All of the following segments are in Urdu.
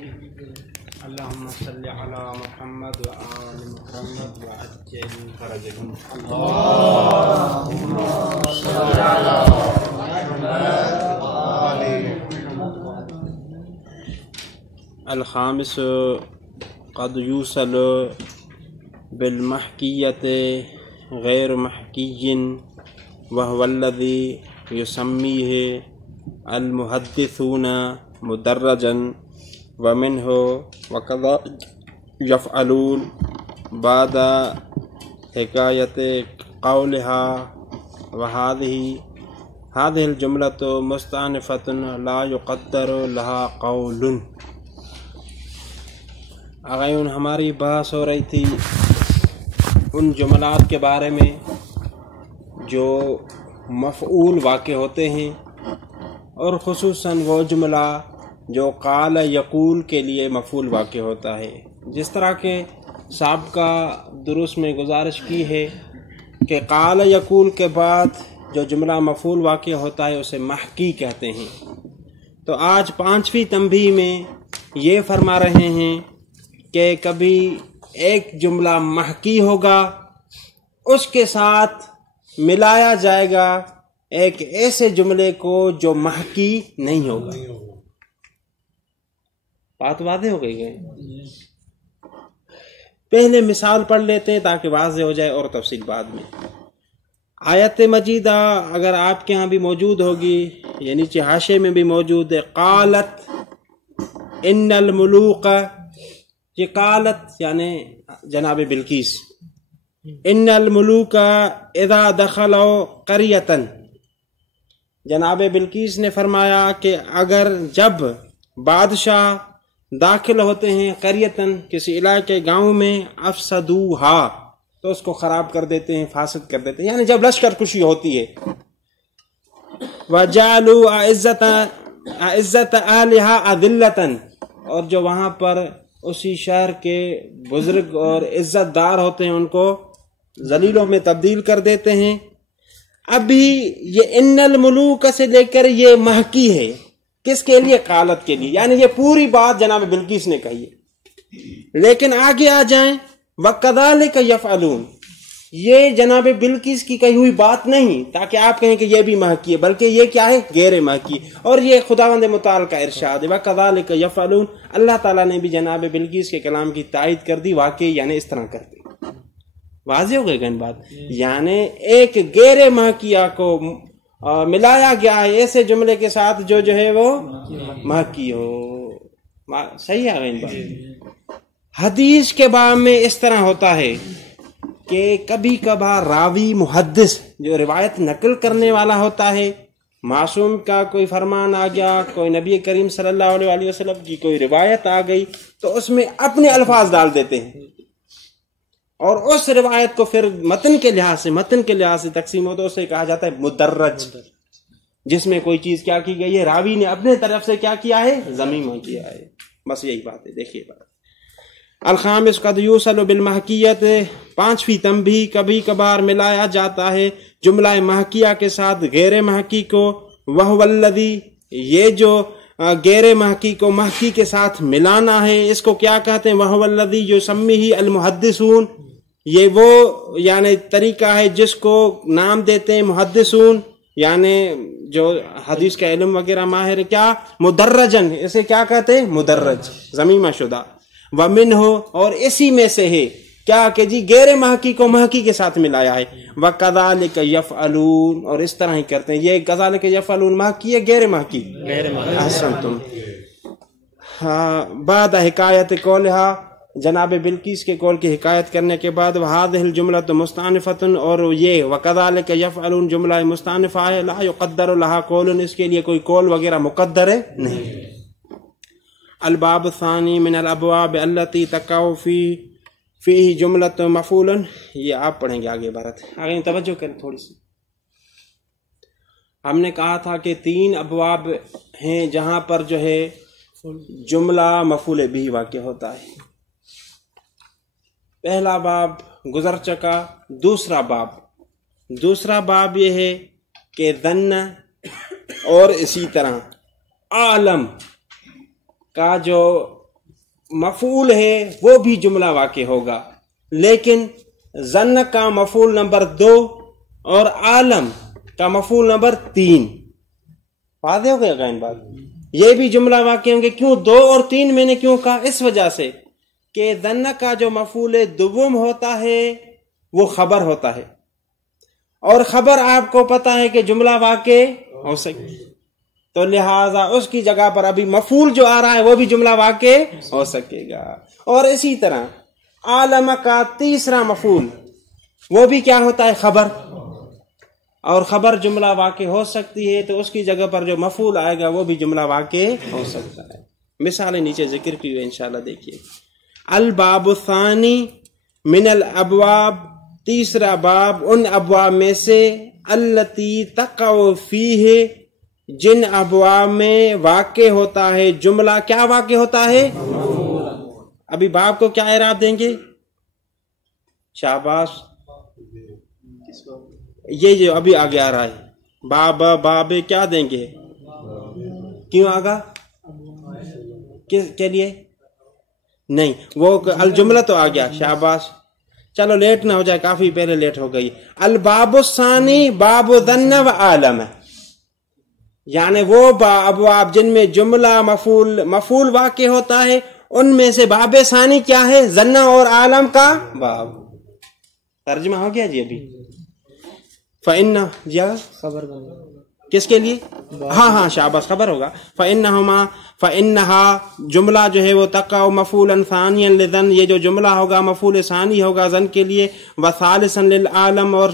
اللهم صل على محمد وآل محمد وعجل فرجهم. اللهم صل على محمد وآل محمد. الخامس قد يوصل بالمحكية غير محكي وهو الذي يسميه المحدثون مدرجا ومنه وكذا يفعلون بعد حكاية قولها وهذه الجملة مستأنفة لا يقدر لها قول. آغایون ہماری بحث ہو رہی تھی ان جملات کے بارے میں جو مفعول واقع ہوتے ہیں اور خصوصاً وہ جملہ جو قال یقول کے لیے مفعول واقع ہوتا ہے. جس طرح کے سابقہ دروس میں گزارش کی ہے کہ قال یقول کے بعد جو جملہ مفعول واقع ہوتا ہے اسے محکی کہتے ہیں. تو آج 5ویں تنبیہ میں یہ فرما رہے ہیں کہ کبھی ایک جملہ محکی ہوگا اس کے ساتھ ملایا جائے گا ایک ایسے جملے کو جو محکی نہیں ہوگا. بات واضح ہو گئی ہے. پہلے مثال پڑھ لیتے ہیں تاکہ واضح ہو جائے اور تفصیل بعد میں. آیت مجیدہ اگر آپ کے ہاں بھی موجود ہوگی یا نیچے حاشے میں بھی موجود ہے. قالت ان الملوک، یہ قالت یعنی جناب بلقیس، ان الملوک اذا دخلوا قریۃ، جناب بلقیس نے فرمایا کہ اگر جب بادشاہ داخل ہوتے ہیں قریتن کسی علاقے گاؤں میں، افسدوہا تو اس کو خراب کر دیتے ہیں، فاسد کر دیتے ہیں، یعنی جب لشکر کشی ہوتی ہے. وجعلوا عزت اہلہا اذلۃ، اور جو وہاں پر اسی شہر کے بزرگ اور عزت دار ہوتے ہیں ان کو ذلیلوں میں تبدیل کر دیتے ہیں. ابھی یہ ان الملوک سے لے کر یہ محکی ہے کس کے لیے؟ قالت کے لیے، یعنی یہ پوری بات جناب بلقیس نے کہی ہے. لیکن آگے آ جائیں وَكَذَلِكَ يَفْعَلُونَ، یہ جناب بلقیس کی کہی ہوئی بات نہیں تاکہ آپ کہیں کہ یہ بھی محکی ہے، بلکہ یہ کیا ہے؟ غیر محکی. اور یہ خداوند متعال کا ارشاد ہے وَكَذَلِكَ يَفْعَلُونَ. اللہ تعالیٰ نے بھی جناب بلقیس کے کلام کی تائید کر دی، واقعی یعنی اس طرح کرتے. واضح ہو گئی گن بات. یعنی ایک غیر محکیہ کو ملایا گیا ہے ایسے جملے کے ساتھ جو ہے وہ محکی ہو. صحیح ہے گن بات. حدیث کے باب میں اس طرح ہوتا ہے کہ کبھی کبھار راوی محدث جو روایت نقل کرنے والا ہوتا ہے، معصوم کا کوئی فرمان آ گیا، کوئی نبی کریم صلی اللہ علیہ وسلم کی کوئی روایت آ گئی تو اس میں اپنے الفاظ ڈال دیتے ہیں اور اس روایت کو پھر متن کے لحاظ سے تقسیم ہوتا ہے. اسے کہا جاتا ہے مدرج، جس میں کوئی چیز کیا کی گئی ہے؟ راوی نے اپنے طرف سے کیا کیا ہے؟ ضمیمہ کیا ہے. بس یہی بات ہے. دیکھیے بات. الخامس قد یوصل بالمحکیت، 5ویں تنبیہ کبھی کبھار ملایا جاتا ہے جملہ محکیہ کے ساتھ غیر محکی کو. وہو الذی، یہ جو غیر محکی کو محکی کے ساتھ ملانا ہے اس کو کیا کہتے ہیں؟ وہو الذی یسمیہ المحدثون، یہ وہ یعنی طریقہ ہے جس کو نام دیتے ہیں محدثون، یعنی جو حدیث کا علم وغیرہ ماہر. کیا؟ مدرجن، اسے کیا کہتے ہیں؟ مدرج، ضمیمہ شدہ. ومنہ، اور اسی میں سے ہے کیا کہ جی غیر محکی کو محکی کے ساتھ ملایا ہے. وَكَذَلِكَ يَفْعَلُونَ، اور اس طرح ہی کرتے ہیں. یہ كَذَلِكَ يَفْعَلُونَ محکی ہے غیر محکی؟ احسنتم. بعد حکایت قولہا، جناب بلقیس کے قول کی حکایت کرنے کے بعد وَهَذِهِ الْجُمْلَةُ مُسْتَأْنِفَةٌ، اور یہ وَكَذَلِكَ يَفْعَلُونَ جملہ مستأنفہ ہے. لا يقدر لها قول، اس کے لیے کوئی قول وغیرہ مقدر ہے نہیں. الباب الثانی من الابواب التي تقع فيه جملۃ مفعول، یہ آپ پڑھیں گے آگے عبارت. آگے توجہ کریں تھوڑی سی. ہم نے کہا تھا کہ 3 ابواب ہیں جہاں پر جو ہے جملہ مفعول بھی واقع ہوتا ہے. پہلا باب گزر چکا. دوسرا باب یہ ہے کہ ظن اور اسی طرح عالم کا جو مفعول ہے وہ بھی جملہ واقع ہوگا، لیکن ظن کا مفعول نمبر 2 اور عالم کا مفعول نمبر 3 واضح ہو گیا غین بات، یہ بھی جملہ واقع ہوں گے۔ کیوں 2 اور 3 میں نے کیوں کہا؟ اس وجہ سے کہ ظن کا جو مفعول دوم ہوتا ہے وہ خبر ہوتا ہے، اور خبر آپ کو پتا ہے کہ جملہ واقع ہو سکتی، تو لہذا اس کی جگہ پر ابھی مفعول جو آ رہا ہے وہ بھی جملہ واقع ہو سکے گا۔ اور اسی طرح عالم کا تیسرا مفعول وہ بھی کیا ہوتا ہے؟ خبر، اور خبر جملہ واقع ہو سکتی ہے، تو اس کی جگہ پر جو مفعول آئے گا وہ بھی جملہ واقع ہو سکتا ہے۔ مثالیں نیچے ذکر کی ہوئے انشاءاللہ دیکھیے۔ الباب الثانی من الابواب، تیسرا باب ان ابواب میں سے، التی تقع فیہ، جن ابواب میں واقع ہوتا ہے جملہ، کیا واقع ہوتا ہے؟ ابھی باب کو کیا اعراب دیں گے؟ شاباش، یہ جو ابھی آگے آ رہا ہے باب، باب کیا دیں گے؟ کیوں آگا کے لیے نہیں، وہ الجملہ تو آ گیا، شاباش، چلو لیٹ نہ ہو جائے، کافی پہلے لیٹ ہو گئی۔ الباب الثانی باب ظن و عالم، یعنی وہ ابواب جن میں جملہ مفعول واقع ہوتا ہے، ان میں سے باب ثانی کیا ہے؟ ظن اور عالم کا باب۔ ترجمہ ہو گیا جی ابھی؟ فإنہ جی خبر کس کے لیے؟ ہاں شاباش، خبر ہوگا۔ فإنہا جملہ جو ہے وہ تقع مفعولا ثانیا لظن، یہ جو جملہ ہوگا مفعول ثانی ہوگا ظن کے لیے، وثالثا للعالم، اور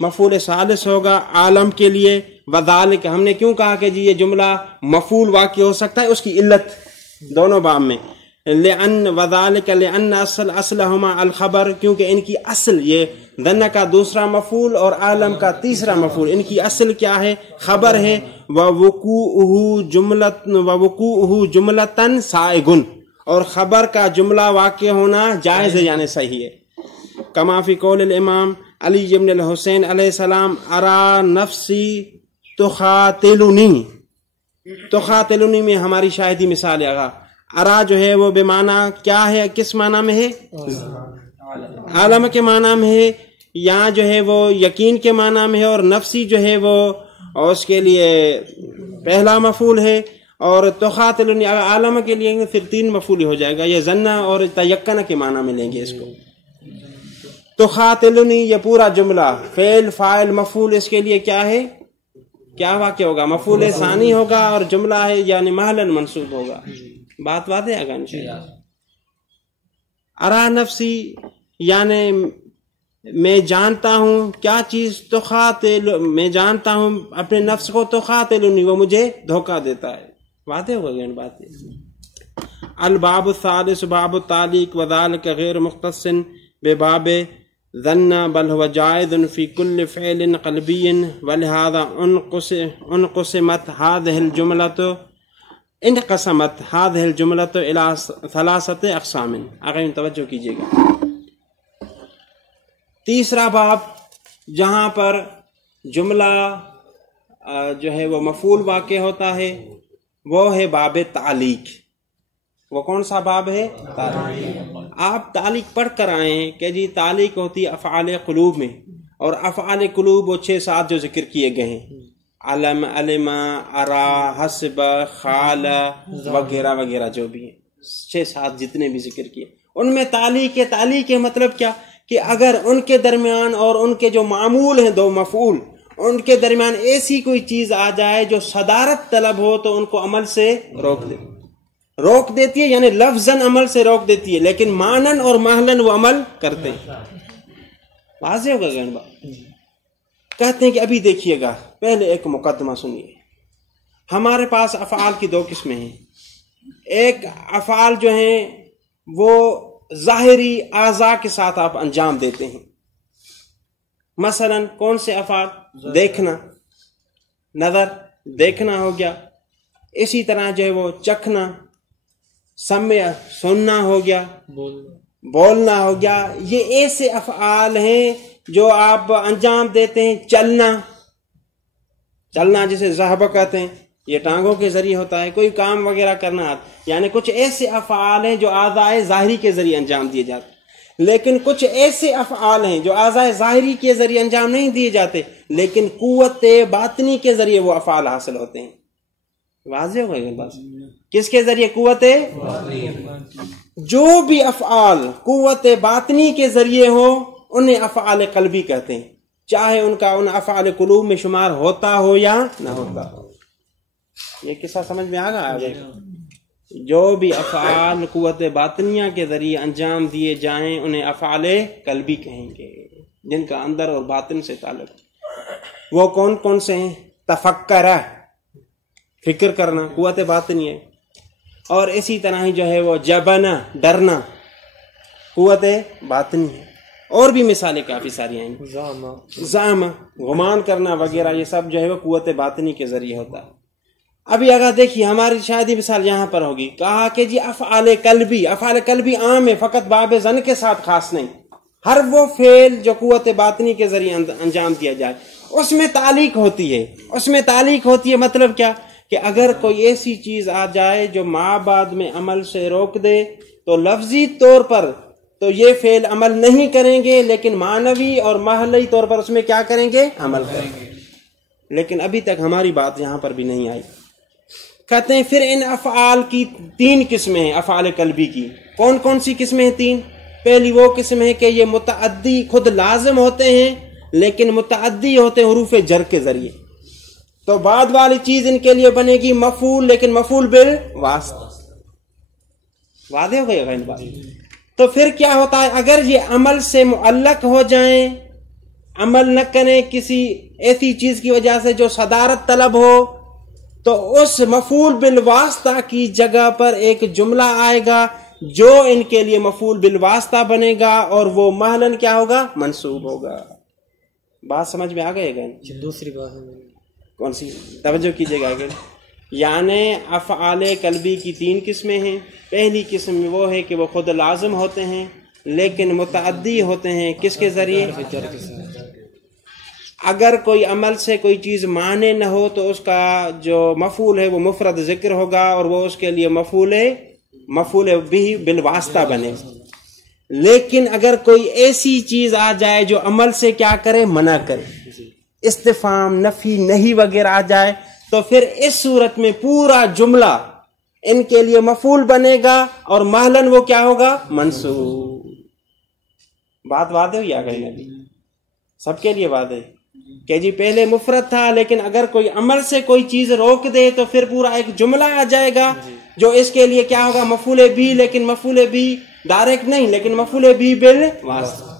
مفعول ثالث ہوگا عالم کے لیے۔ وذالک، ہم نے کیوں کہا کہ جی یہ جملہ مفعول واقع ہو سکتا ہے؟ اس کی علت دونوں باب میں، وذالک لأن اصلہما الخبر، کیونکہ ان کی اصل، یہ ظن کا دوسرا مفعول اور عالم کا تیسرا مفعول، ان کی اصل کیا ہے؟ خبر ہے۔ ووقوعہ جملۃ سائغ، اور خبر کا جملہ واقع ہونا جائز ہے، یعنی صحیح ہے۔ کما فی قول الامام علی بن الحسین علیہ السلام، ارا نفسی تخاتلنی، تخاتلنی میں ہماری شاہدی مثال ہے۔ ارا جو ہے وہ بے معنی کیا ہے؟ کس معنی میں ہے؟ عالم کے معنی میں ہے، یہاں جو ہے وہ یقین کے معنی میں ہے، اور نفسی جو ہے وہ اس کے لیے پہلا مفعول ہے، اور تخاتلنی عالم کے لیے پھر 3 مفعول ہو جائے گا، یہ ظن اور تیقن کے معنی میں لیں گے اس کو۔ تخاتلنی یہ پورا جملہ فعل فاعل مفعول، اس کے لیے کیا ہے؟ کیا واقع ہوگا؟ مفعول ثانی ہوگا، اور جملہ ہے یعنی محلاً منصوب ہوگا۔ بات واضح ہے انشاءاللہ۔ ارا نفسی یعنی میں جانتا ہوں کیا چیز؟ تخاتل، میں جانتا ہوں اپنے نفس کو، تخاتلنی وہ مجھے دھوکہ دیتا ہے۔ واضح ہو گئی بات۔ الباب الثالث باب التعلیق، وذلك غیر مختص بباب ظن بل هو جائز في كل فعل قلبي، ولهذا انقسمت هذه الجملة الى 3 اقسام۔ اگر توجہ کیجیے گا، تیسرا باب جہاں پر جملہ جو ہے وہ مفعول واقع ہوتا ہے وہ ہے باب تعلیق۔ وہ کون سا باب ہے؟ تعلیق۔ آپ تعلیق پڑھ کر آئے ہیں کہ جی تعلیق ہوتی ہے افعال قلوب میں، اور افعال قلوب وہ 6-7 جو ذکر کیے گئے ہیں، علم، علما، ارا، حسب، خال وغیرہ وغیرہ جو بھی ہیں، 6-7 جتنے بھی ذکر کیے، ان میں تعلیق ہے۔ تعلیق کے مطلب کیا کہ اگر ان کے درمیان اور ان کے جو معمول ہیں 2 مفعول، ان کے درمیان ایسی کوئی چیز آ جائے جو صدارت طلب ہو تو ان کو عمل سے روک دیتی ہے، یعنی لفظاً عمل سے روک دیتی ہے، لیکن معنن اور محلن وہ عمل کرتے ہیں۔ واضح ہوگا گن بات؟ کہتے ہیں کہ ابھی دیکھیے گا، پہلے ایک مقدمہ سنیے۔ ہمارے پاس افعال کی 2 قسمیں ہیں۔ ایک افعال جو ہیں وہ ظاہری اعضاء کے ساتھ آپ انجام دیتے ہیں، مثلا کون سے افعال؟ دیکھنا، نظر، دیکھنا ہو گیا، اسی طرح جو ہے وہ چکھنا، سمع، سننا ہو گیا، بولنا ہو گیا۔ یہ ایسے افعال ہیں جو آپ انجام دیتے ہیں۔ چلنا جسے ذہب کہتے ہیں، یہ ٹانگوں کے ذریعے ہوتا ہے. کوئی کام وغیرہ کرنا یعنی کچھ ایسے افعال ہیں جو اعضائے ظاہری کے ذریعے انجام دیے جاتے ہیں، لیکن کچھ ایسے افعال ہیں جو اعضائے ظاہری کے ذریعے انجام نہیں دیے جاتے لیکن قوت باطنی کے ذریعے وہ افعال حاصل ہوتے ہیں. واضح ہوگا یہ بات؟ کس کے ذریعے؟ قوت جو بھی افعال قوت باطنی کے ذریعے ہو انہیں افعال قلبی کہتے ہیں، چاہے ان کا ان افعال قلوب میں شمار ہوتا ہو یا نہ ہوتا ہو. یہ قصہ سمجھ میں آ گیا؟ جو بھی افعال قوت باطنیہ کے ذریعے انجام دیے جائیں انہیں افعال قلبی کہیں گے، جن کا اندر اور باطن سے تعلق. وہ کون کون سے ہیں؟ تفکر، فکر کرنا، قوت باطنی ہے. اور اسی طرح ہی جو ہے وہ جبنا، ڈرنا، قوت باطنی ہے. اور بھی مثالیں کافی ساری ہیں. زعم، گمان کرنا وغیرہ، یہ سب جو ہے وہ قوت باطنی کے ذریعے ہوتا ہے. ابھی اگر دیکھیے ہماری شاید مثال یہاں پر ہوگی، کہا کہ جی افعال قلبی، افعال قلبی عام ہے، فقط باب ظن کے ساتھ خاص نہیں. ہر وہ فعل جو قوت باطنی کے ذریعے انجام دیا جائے اس میں تعلیق ہوتی ہے. اس میں تعلیق ہوتی ہے مطلب کیا؟ کہ اگر کوئی ایسی چیز آ جائے جو ماں بعد میں عمل سے روک دے تو لفظی طور پر تو یہ فعل عمل نہیں کریں گے، لیکن معنوی اور محلی طور پر اس میں کیا کریں گے؟ عمل کریں گے. لیکن ابھی تک ہماری بات یہاں پر بھی نہیں آئی. کہتے ہیں پھر ان افعال کی 3 قسمیں ہیں. افعال قلبی کی کون کون سی قسمیں ہیں؟ 3. پہلی وہ قسم ہے کہ یہ متعدی خود لازم ہوتے ہیں لیکن متعدی ہوتے ہیں حروف جر کے ذریعے. تو بعد والی چیز ان کے لیے بنے گی مفعول، لیکن مفعول بالواسطہ. واضح ہو گئی غیر بات؟ تو پھر کیا ہوتا ہے؟ اگر یہ عمل سے معلق ہو جائیں، عمل نہ کریں کسی ایسی چیز کی وجہ سے جو صدارت طلب ہو، تو اس مفعول بالواسطہ کی جگہ پر ایک جملہ آئے گا جو ان کے لیے مفعول بالواسطہ بنے گا، اور وہ محلاً کیا ہوگا؟ منصوب ہوگا. بات سمجھ میں آ گئے گا؟ دوسری بات کون سی؟ توجہ کیجیے گا. یعنی افعال قلبی کی 3 قسمیں ہیں. پہلی قسم وہ ہے کہ وہ خود لازم ہوتے ہیں لیکن متعدی ہوتے ہیں. کس کے ذریعے؟ اگر کوئی عمل سے کوئی چیز مانے نہ ہو تو اس کا جو مفعول ہے وہ مفرد ذکر ہوگا، اور وہ اس کے لیے مفعول بھی بالواسطہ بنے. لیکن اگر کوئی ایسی چیز آ جائے جو عمل سے کیا کرے؟ منع کرے، استفہام، نفی، نہیں وغیرہ آ جائے، تو پھر اس صورت میں پورا جملہ ان کے لیے مفعول بنے گا اور محلاً وہ کیا ہوگا؟ منصوب. بات واضح ہوئی آ گئی نبی؟ سب کے لیے واضح کہ جی پہلے مفرد تھا، لیکن اگر کوئی عمل سے کوئی چیز روک دے تو پھر پورا ایک جملہ آ جائے گا جو اس کے لیے کیا ہوگا؟ مفعول بھی، لیکن مفعول بھی ڈائریکٹ نہیں، لیکن مفعول بھی بالواسطہ.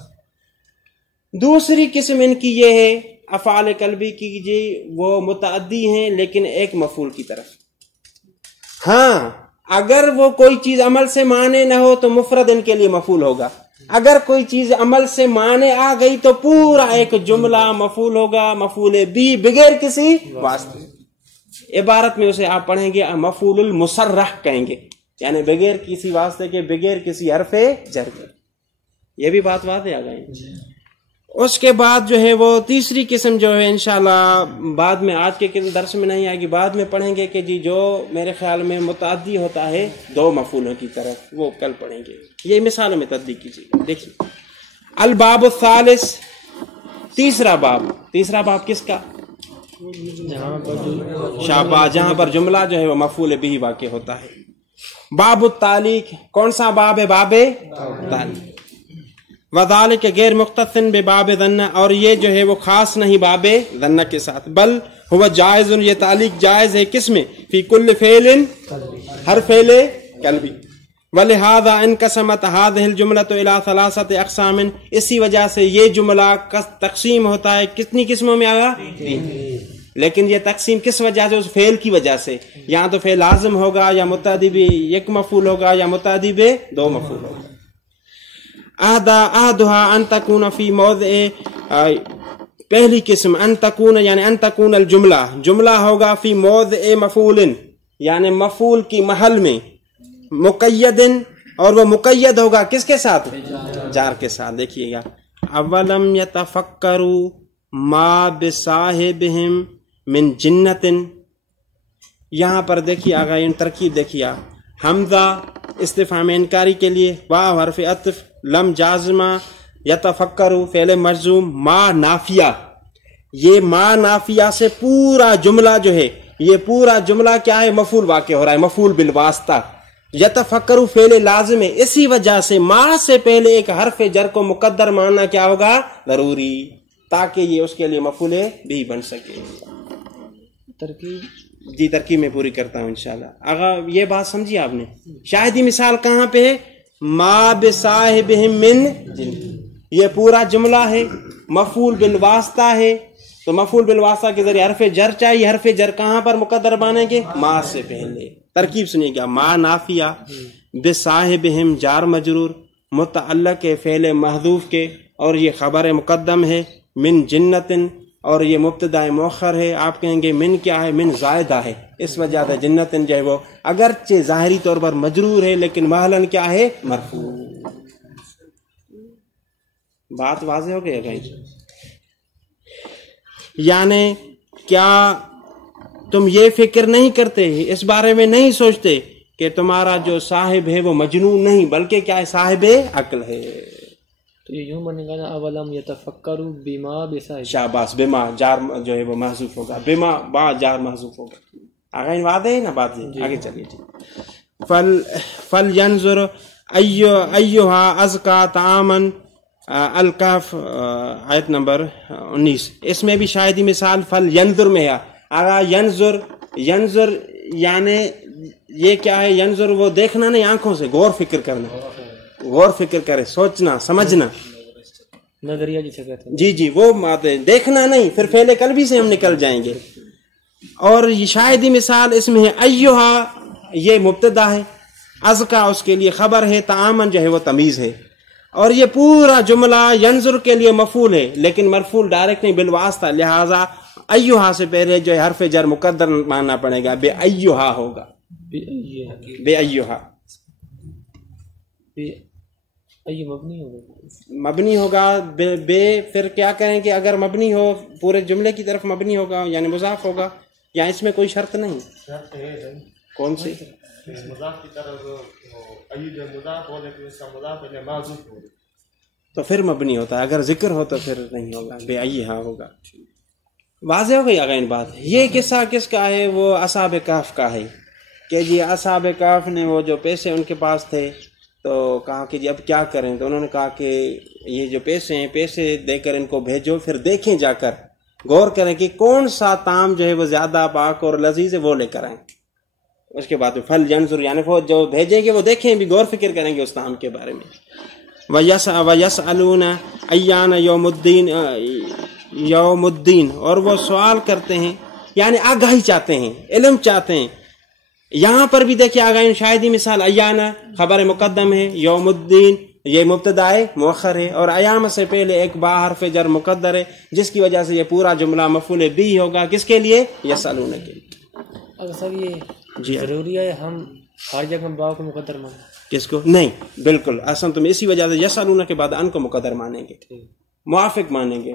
دوسری قسم ان کی یہ ہے افعال قلبی کی، جی وہ متعدی ہیں لیکن ایک مفعول کی طرف. ہاں اگر وہ کوئی چیز عمل سے مانے نہ ہو تو مفرد ان کے لیے مفعول ہوگا. اگر کوئی چیز عمل سے مانے آ گئی تو پورا ایک جملہ مفعول ہوگا، مفعول بھی بغیر کسی واسطے. عبارت میں اسے آپ پڑھیں گے مفعول المصرح کہیں گے، یعنی بغیر کسی واسطے کے، بغیر کسی حرف جر کے. یہ بھی بات واضح آ گئی. اس کے بعد جو ہے وہ تیسری قسم جو ہے انشاءاللہ بعد میں آج کے درس میں نہیں آئے گی، بعد میں پڑھیں گے کہ جی جو میرے خیال میں متعدی ہوتا ہے 2 مفعولوں کی طرف، وہ کل پڑھیں گے. یہ مثالوں میں تطبیق کیجیے. دیکھیے الباب الثالث، تیسرا باب کس کا؟ شاباش، جہاں پر جملہ جو ہے وہ مفعول بھی واقع ہوتا ہے. باب التعلیق، کون سا باب ہے؟ باب تعلیق. وذالک غیر مختصن بباب ظن، اور یہ جو ہے وہ خاص نہیں باب ظن کے ساتھ، بل ہوا جائز، یہ تعلیق جائز ہے. کس میں؟ فی کل فعل، ہر فعل قلبی. ولہذا انقسمت هذه الجملۃ الى 3 اقسام، اسی وجہ سے یہ جملہ تقسیم ہوتا ہے کتنی قسموں میں؟ آیا 3. لیکن یہ تقسیم کس وجہ سے؟ اس فعل کی وجہ سے. یہاں تو فعل لازم ہوگا، یا متعدی بھی 1 مفعول ہوگا، یا متعدی بھی 2 مفعول ہوگا. احدها ان تكون في موضع، پہلی قسم ان تكون یعنی ان تكون الجملہ، جملہ ہوگا فی موضع مفعول، یعنی مفعول کی محل میں، مقید، اور وہ مقید ہوگا کس کے ساتھ؟ جار کے ساتھ. دیکھیے گا اولم يتفکروا ما بصاحبهم من جنۃ، یہاں پر دیکھیے آغاین ترکیب دیکھیے آپ، حمزہ استفہام انکاری کے لیے، واو حرف عطف، لم جازمہ، یتفکروا فعل مجزوم، ما نافیہ. یہ ما نافیہ سے پورا جملہ جو ہے، یہ پورا جملہ کیا ہے؟ مفعول واقع ہو رہا ہے، مفعول بالواسطہ. یتفکروا فعل لازم ہے، اسی وجہ سے ما سے پہلے ایک حرف جر کو مقدر ماننا کیا ہوگا؟ ضروری، تاکہ یہ اس کے لیے مفعول بھی بن سکے. ترکیب جی ترکیب میں پوری کرتا ہوں انشاءاللہ. آغا یہ بات سمجھی آپ نے؟ شاہدی مثال کہاں پہ ہے؟ ما بصاحبہم من جن، یہ پورا جملہ ہے، مفعول بالواسطہ ہے، تو مفعول بالواسطہ کے ذریعے حرف جر چاہیے. حرف جر کہاں پر مقدر مانیں گے؟ ما سے پہلے. ترکیب سنیے گا، ما نافیہ، بصاحبہم جار مجرور، متعلق ہے فعل محذوف کے، اور یہ خبر مقدم ہے، من جنتن، اور یہ مبتدا مؤخر ہے. آپ کہیں گے من کیا ہے؟ من زائدہ ہے، اس وجہ سے جنتن جو ہے وہ اگرچہ ظاہری طور پر مجرور ہے لیکن محلاً کیا ہے؟ مرفوع. بات واضح ہو گئی ہے؟ یعنی کیا تم یہ فکر نہیں کرتے، اس بارے میں نہیں سوچتے کہ تمہارا جو صاحب ہے وہ مجنون نہیں بلکہ کیا ہے؟ صاحب عقل ہے. تو یہ یوں بنے گا نا، اولم یتفکروا بما بصاحب. شاباش، بما جار جو ہے وہ محذوف ہوگا، بما با جار محذوف ہوگا. آگے واضح ہے نا بات؟ جی آگے چلیے. جی فلینظر ایھا ازکا طعاما، الکاف آیت نمبر 19. اس میں بھی شاہدی مثال فلینظر میں ہے. آگا ینظر، ینظر یعنی یہ کیا ہے؟ ینظر وہ دیکھنا نہیں آنکھوں سے، غور فکر کرنا، غور فکر کرے، سوچنا سمجھنا، نظریہ جسے کہتے ہیں. جی جی وہ باتیں، دیکھنا نہیں. پھر فعل قلبی سے ہم نکل جائیں گے. اور یہ شاہدی مثال اس میں ہے ایھا، یہ مبتدا ہے، ازکا اس کے لیے خبر ہے، طعامن جو ہے وہ تمیز ہے. اور یہ پورا جملہ ینظر کے لیے مفعول ہے لیکن مرفوع ڈائریکٹ نہیں بالواسطہ، لہذا ایھا سے پہلے جو ہے حرف جر مقدر ماننا پڑے گا، بے ایھا ہوگا، بے ایھا. مبنی ہوگا، مبنی ہوگا بے. پھر کیا کریں کہ اگر مبنی ہو پورے جملے کی طرف مبنی ہوگا یعنی مضاف ہوگا، یا اس میں کوئی شرط نہیں؟ کون سی؟ مضاف کی طرف ایو مضاف ہو لیکن اس کا مضاف ہے معذوف ہو تو پھر مبنی ہوتا ہے، اگر ذکر ہو تو پھر نہیں ہوگا، بے ایھا ہوگا. واضح ہو گئی اگین بات؟ یہ قصہ کس کا ہے؟ وہ اصحاب کہف کا ہے کہ جی اصحاب کہف نے وہ جو پیسے ان کے پاس تھے تو کہا کہ جی اب کیا کریں؟ تو انہوں نے کہا کہ یہ جو پیسے ہیں، پیسے دے کر ان کو بھیجو، پھر دیکھیں جا کر، غور کریں کہ کون سا طعام جو ہے وہ زیادہ پاک اور لذیذ ہے وہ لے کر آئیں. اس کے بعد فل ینظر یعنی وہ جو بھیجیں گے وہ دیکھیں بھی، غور فکر کریں گے اس طعام کے بارے میں. وَيَسْأَلُونَ أَيَّانَ يَوْمُ الدِّينِ، یوم الدین، اور وہ سوال کرتے ہیں یعنی آگاہی چاہتے ہیں، علم چاہتے ہیں. یہاں پر بھی دیکھیں آگاہی شاہدی مثال، ایانا خبر مقدم ہے، یوم الدین یہ مبتدا مؤخر ہے، اور ایام سے پہلے ایک با حرف جر مقدر ہے، جس کی وجہ سے یہ پورا جملہ مفعول بھی ہوگا. کس کے لیے؟ یسألون کے لیے. اگر سر یہ جی ضروری ہے ہم ہر جگہ با کو مقدر مانیں؟ کس کو؟ نہیں بالکل، اصل تم اسی وجہ سے یسألون کے بعد ان کو مقدر مانیں گے، موافق مانیں گے.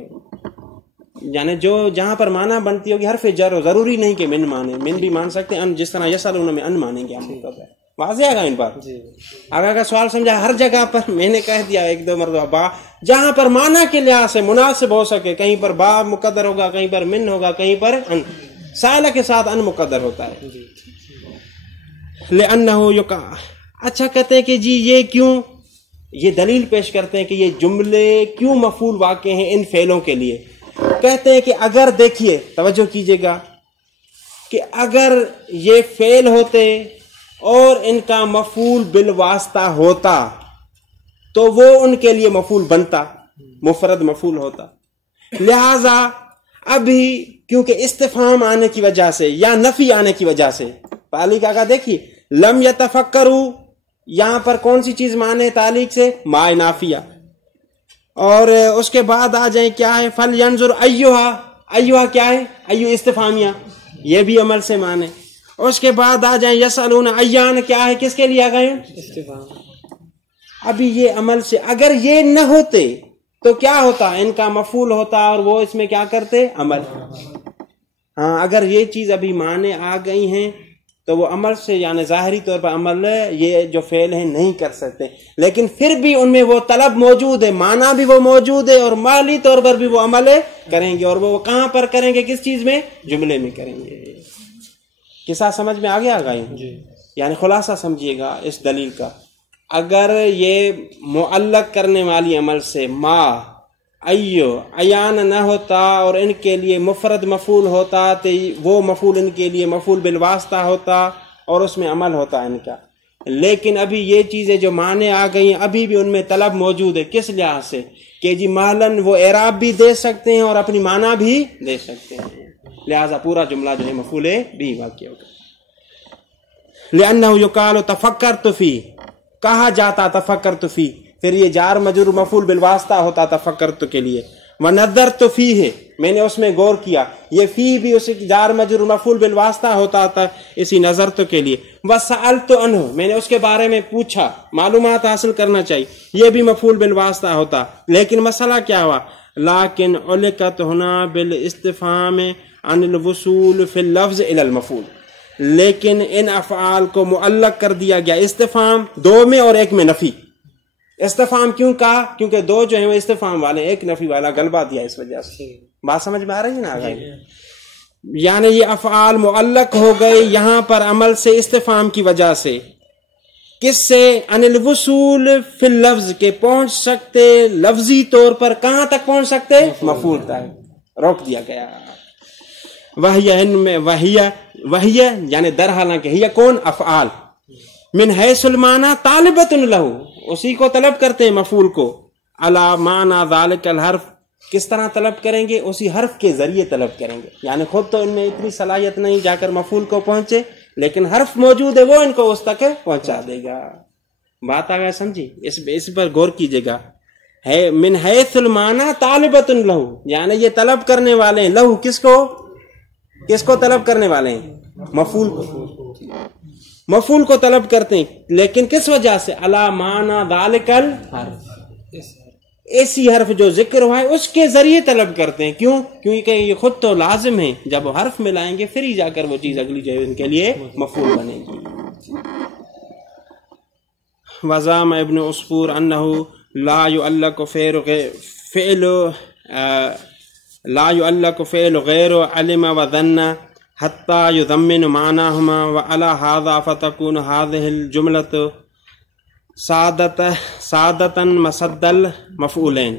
یعنی جو جہاں پر معنی بنتی ہوگی حرف جر، ضروری نہیں کہ من مانے، من بھی مان سکتے ہیں، ان جس طرح یسألون میں ان مانیں گے ہم مقدر. واضح ہے گا ان بات؟ اگر کا سوال سمجھا، ہر جگہ پر میں نے کہہ دیا ایک دو مرتبہ با، جہاں پر معنی کے لحاظ سے مناسب ہو سکے، کہیں پر با مقدر ہوگا، کہیں پر من ہوگا، کہیں پر ان، سائلہ کے ساتھ ان مقدر ہوتا ہے. لأنه یقع. اچھا کہتے ہیں کہ جی یہ کیوں؟ یہ دلیل پیش کرتے ہیں کہ یہ جملے کیوں مفعول واقع ہیں ان فعلوں کے لیے. کہتے ہیں کہ اگر دیکھیے، توجہ کیجئے گا کہ اگر یہ فعل ہوتے اور ان کا مفعول بالواسطہ ہوتا تو وہ ان کے لیے مفعول بنتا، مفرد مفعول ہوتا. لہذا ابھی کیونکہ استفہام آنے کی وجہ سے یا نفی آنے کی وجہ سے، تعلیق آگا دیکھیے، لم یتفکروا، یہاں پر کون سی چیز مانے تعلیق سے؟ ما نافیہ. اور اس کے بعد آ جائیں کیا ہے؟ فل ینظر ایھا، ایھا کیا ہے؟ ایھو استفہامیہ، یہ بھی عمل سے مانے. اس کے بعد آ جائیں یسألون ایان، کیا ہے؟ کس کے لیے آ گئے؟ استفہام. ابھی یہ عمل سے، اگر یہ نہ ہوتے تو کیا ہوتا؟ ان کا مفعول ہوتا اور وہ اس میں کیا کرتے؟ عمل. ہاں اگر یہ چیز ابھی معنی آ گئی ہیں تو وہ عمل سے یعنی ظاہری طور پر عمل یہ جو فعل ہیں نہیں کر سکتے، لیکن پھر بھی ان میں وہ طلب موجود ہے، معنی بھی وہ موجود ہے، اور مالی طور پر بھی وہ عمل کریں گے، اور وہ کہاں پر کریں گے، کس چیز میں؟ جملے میں کریں گے۔ قصہ سمجھ میں آ گیا جی۔ یعنی خلاصہ سمجھیے گا اس دلیل کا، اگر یہ معلق کرنے والی عمل سے ما ایو عیان نہ ہوتا اور ان کے لیے مفرد مفعول ہوتا تو وہ مفعول ان کے لیے مفعول بالواسطہ ہوتا اور اس میں عمل ہوتا ان کا، لیکن ابھی یہ چیزیں جو معنی آ گئی ہیں ابھی بھی ان میں طلب موجود ہے، کس لحاظ سے کہ جی مثلاً وہ اعراب بھی دے سکتے ہیں اور اپنی معنی بھی دے سکتے ہیں، لہذا پورا جملہ جو ہے مفعول بھی واقع ہوگا۔ لأنه يقال تفکرت فی، کہا جاتا تفکرت فی، پھر یہ جار مجرور مفعول بالواسطہ ہوتا تفکرت کے لیے، ونظرت فیہ، میں نے اس میں غور کیا، یہ فی بھی اس جار مجرور مفعول بالواسطہ ہوتا تھا اسی نظرت کے لیے، وسألت عنہ، میں نے اس کے بارے میں پوچھا، معلومات حاصل کرنا چاہیے، یہ بھی مفعول بالواسطہ ہوتا، لیکن مسئلہ کیا ہوا؟ لیکن علقت ہنا بالاستفہام عن الوصول فی اللفظ الی المفعول، لیکن ان افعال کو معلق کر دیا گیا استفہام دو میں اور ایک میں نفی۔ استفہام کیوں کہا؟ کیونکہ دو جو ہیں وہ استفہام والے، ایک نفی والا، غلبہ دیا اس وجہ سے۔ بات سمجھ میں آ رہی ہے نا؟ یعنی یہ افعال معلق ہو گئے یہاں پر عمل سے استفہام کی وجہ سے، کس سے؟ عن الوصول فی اللفظ، کے پہنچ سکتے لفظی طور پر کہاں تک پہنچ سکتے؟ مفعول تک، روک دیا گیا۔ وہی یعنی در حالانکہ ہی کون؟ افعال، من حیث المعنی طالبۃ لہ، اسی کو طلب کرتے ہیں مفعول کو، علی معنی ذالک الحرف، کس طرح طلب کریں گے؟ اسی حرف کے ذریعے طلب کریں گے، یعنی خود تو ان میں اتنی صلاحیت نہیں جا کر مفعول کو پہنچے، لیکن حرف موجود ہے وہ ان کو اس تک پہنچا دے گا۔ بات آ گیا سمجھی؟ اس پر غور کیجئے گا، ہے من حیث المعنی طالبۃ لہ، یعنی یہ طلب کرنے والے ہیں، لہ کس کو؟ کس کو طلب کرنے والے ہیں؟ مفعول کو، مفعول کو طلب کرتے ہیں، لیکن کس وجہ سے؟ علی معنی ذالک الحرف، ایسی حرف جو ذکر ہوا ہے اس کے ذریعے طلب کرتے ہیں۔ کیوں؟ کیونکہ یہ خود تو لازم ہے، جب وہ حرف ملائیں گے پھر ہی جا کر وہ چیز اگلی جو ہے ان کے لیے مفعول بنے گی۔ وزام ابن عصفور انہ لا يعلق فعل غیر علم وظن حتى يضمن معناهما، وعلى هذا فتكون هذه الجملة سعادتاً مسد المفعولین۔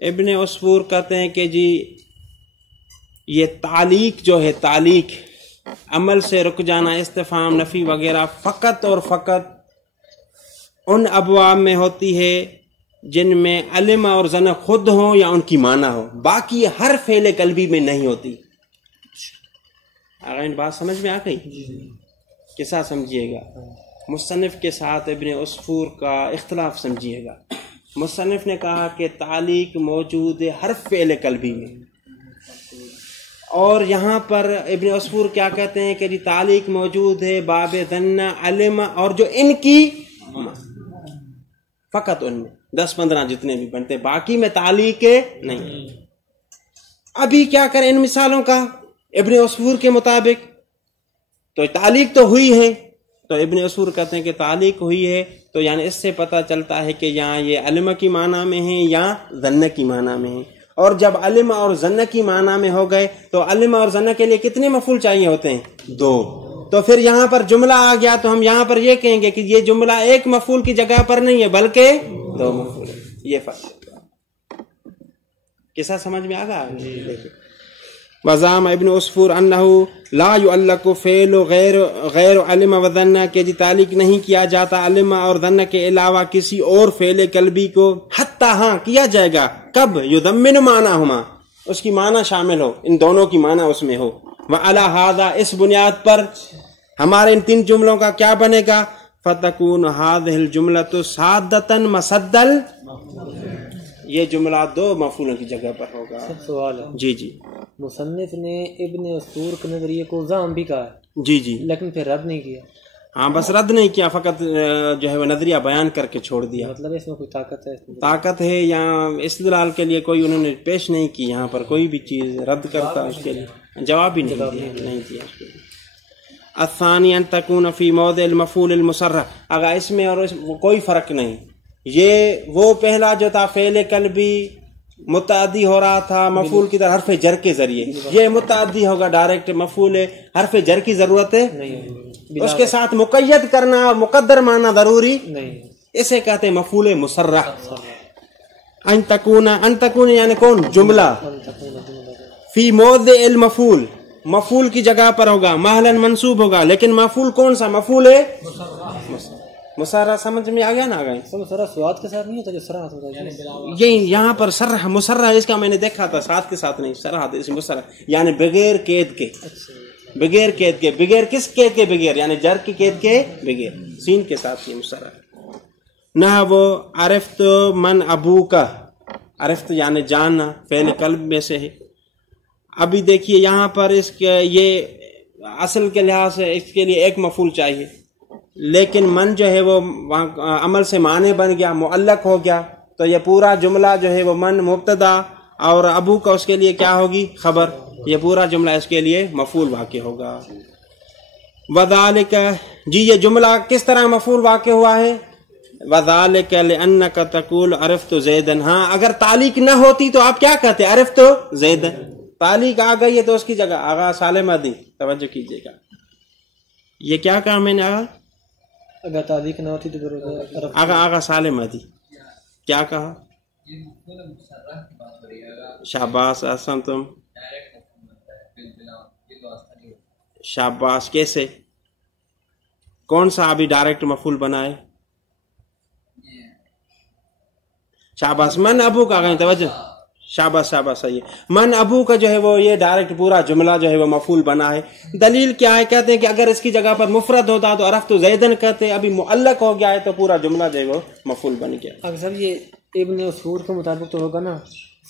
ابن عصفور کہتے ہیں کہ جی یہ تعلیق جو ہے، تعلیق عمل سے رک جانا، استفہام نفی وغیرہ، فقط اور فقط ان ابواب میں ہوتی ہے جن میں علم اور ظن خود ہوں یا ان کی معنی ہو، باقی ہر فعل قلبی میں نہیں ہوتی۔ اگر ان بات سمجھ میں آ گئی؟ کیسا سمجھیے گا؟ مصنف کے ساتھ ابن عصفور کا اختلاف سمجھیے گا۔ مصنف نے کہا کہ تعلیق موجود ہے ہر فعل قلبی میں، اور یہاں پر ابن عصفور کیا کہتے ہیں کہ جی تعلیق موجود ہے باب ظن، علم، اور جو ان کی فقط ان میں 10-15 جتنے بھی بنتے، باقی میں تعلیق نہیں۔ ابھی کیا کریں ان مثالوں کا؟ ابن عصفور کے مطابق تو تعلیق تو ہوئی ہے، تو ابن عصفور کہتے ہیں کہ تعلیق ہوئی ہے، تو یعنی اس سے پتہ چلتا ہے کہ یہاں یہ علم کی معنی میں ہے یا ظن کی معنی میں ہے، اور جب علم اور ظن کی معنی میں ہو گئے تو علم اور ظن کے لیے کتنے مفعول چاہیے ہوتے ہیں؟ 2۔ تو پھر یہاں پر جملہ آ گیا تو ہم یہاں پر یہ کہیں گے کہ یہ جملہ ایک مفعول کی جگہ پر نہیں ہے بلکہ 2 مفعول ہے۔ یہ فرق ہے، کیسا سمجھ میں آ گیا؟ وزام ابن عصفور انہ لا يعلق فعل غیر علم و ظن، کہ جی تعلیق نہیں کیا جاتا علم اور ظن کے علاوہ کسی اور فعل قلبی کو، حتی ہاں کیا جائے گا، کب؟ یضمن معناہما، اس کی معنی شامل ہو، ان دونوں کی معنی اس میں ہو۔ وعلی ھذا، اس بنیاد پر ہمارے ان 3 جملوں کا کیا بنے گا؟ فتکون ھذہ الجملۃ سعادۃ مسد، یہ جملہ 2 مفعولوں کی جگہ پر ہوگا۔ سوال ہے جی مصنف نے ابن عصفور کے نظریے کو ظام بھی کہا ہے، جی لیکن پھر رد نہیں کیا۔ ہاں بس رد نہیں کیا، فقط جو ہے وہ نظریہ بیان کر کے چھوڑ دیا۔ مطلب اس میں کوئی طاقت ہے یا استدلال کے لیے کوئی انہوں نے پیش نہیں کی، یہاں پر کوئی بھی چیز رد کرتا اس کے لیے جواب ہی نہیں دیا اس کے لیے. الثانی ان تکون فی موضع المفعول المصرح، اگر اس میں اور اس میں کوئی فرق نہیں. یہ وہ پہلا جو تھا فعل قلبی متعدی ہو رہا تھا مفعول کی طرح حرف جر کے ذریعے، یہ متعدی ہوگا ڈائریکٹ مفعول ہے، حرف جر کی ضرورت ہے اس کے ساتھ مقید کرنا اور مقدر ماننا ضروری نہیں، اسے کہتے ہیں مفعول مصرح. ان تکون یعنی کون؟ جملہ فی موضع المفعول، مفعول کی جگہ پر ہوگا، محلاً منصوب ہوگا، لیکن مفعول کون سا؟ مفعول ہے مصرح. سمجھ میں آ گیا نا؟ آ گئے. سر سواد کے ساتھ نہیں ہوتا جو سراحت ہوتا ہے، یہ یہاں پر سرح مصرح اس کا میں نے دیکھا تھا، ساتھ کے ساتھ نہیں، سرح اس مصرح یعنی بغیر قید کے، بغیر قید کے، بغیر کس قید کے؟ بغیر یعنی جر کی قید کے بغیر، سین کے ساتھ یہ مصرح. نہ وہ عرفت من ابو کا، عرفت یعنی جاننا، فعل قلب میں سے ہے. ابھی دیکھیے یہاں پر اس کے یہ اصل کے لحاظ سے اس کے لیے ایک مفعول چاہیے، لیکن من جو ہے وہ عمل سے معنی بن گیا، معلق ہو گیا، تو یہ پورا جملہ جو ہے وہ من مبتدا اور ابو کا اس کے لیے کیا ہوگی؟ خبر. یہ پورا جملہ اس کے لیے مفعول واقع ہوگا. وذالک، جی یہ جملہ کس طرح مفعول واقع ہوا ہے؟ وذالک لانک تقول عرفت زیدن. ہاں اگر تعلیق نہ ہوتی تو آپ کیا کہتے؟ عرفت زیدن. تعلیق آ گئی ہے تو اس کی جگہ آغا سالم دی. توجہ کیجیے گا، یہ کیا کہا میں نے؟ اگر تعلیق نہ ہوتی تو آغا سالم دی کیا کہا؟ شاباش احسن تم، شاباش. کیسے؟ کون سا ابھی ڈائریکٹ مفعول بنا ہے؟ شاباش. من ابو کا گئے، توجہ، شاباش شاباش. صحیح ہے. من ابو کا جو ہے وہ یہ ڈائریکٹ پورا جملہ جو ہے وہ مفعول بنا ہے. دلیل کیا ہے؟ کہتے ہیں کہ اگر اس کی جگہ پر مفرد ہوتا تو عرفت زیدن کہتے، ابھی معلق ہو گیا ہے تو پورا جملہ جو ہے وہ مفعول بن گیا. اگر سر یہ ابن اصول کے مطابق تو ہوگا نا،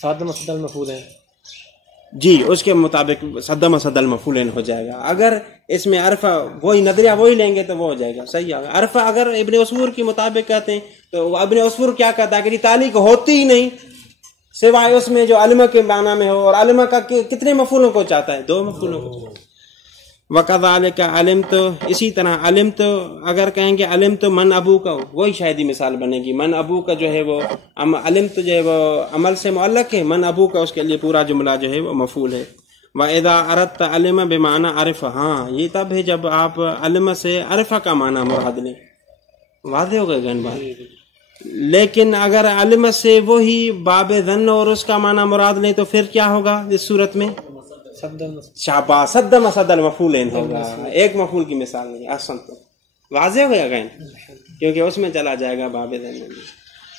صادم و صدل مفعول ہے. جی اس کے مطابق صدم صدل مفعولین ہو جائے گا. اگر اس میں عرفہ وہی نظریہ وہی لیں گے تو وہ ہو جائے گا. صحیح ہے. عرفہ اگر ابن اصول کے مطابق کہتے ہیں تو ابن اصول کیا کہتا ہے کہ تعلیق ہوتی ہی نہیں سوائے اس میں جو علم کے معنی میں ہو، اور علم کا کتنے مفعولوں کو چاہتا ہے؟ 2 مفعولوں کو. وکذالک علمت، اسی طرح علمت اگر کہیں گے علمت من ابو کا، وہی شاہدی مثال بنے گی. من ابو کا جو ہے وہ علمت جو ہے وہ عمل سے معلق ہے، من ابو کا اس کے لیے پورا جملہ جو ہے وہ مفعول ہے. وَإِذَا أَرَدْتَ عَلِمَ بِمَعْنَى عَرِفَ، ہاں یہ تب ہے جب آپ علم سے عرفہ کا معنی مراد لیں. واضح ہو گئے گن بات. لیکن اگر علم سے وہی باب ظن اور اس کا معنی مراد لیں تو پھر کیا ہوگا اس صورت میں؟ شاباش، صدم صدل مفعولین ہوگا. ایک مفعول کی مثال نہیں. احسن تو واضح ہو گیا گئے، کیونکہ اس میں چلا جائے گا باب ظن.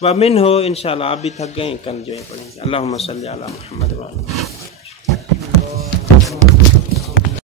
ومن ہو انشاءاللہ. آپ بھی تھک گئے، کل جو ہے پڑھیں گے. اللہم صلی علی محمد وعلی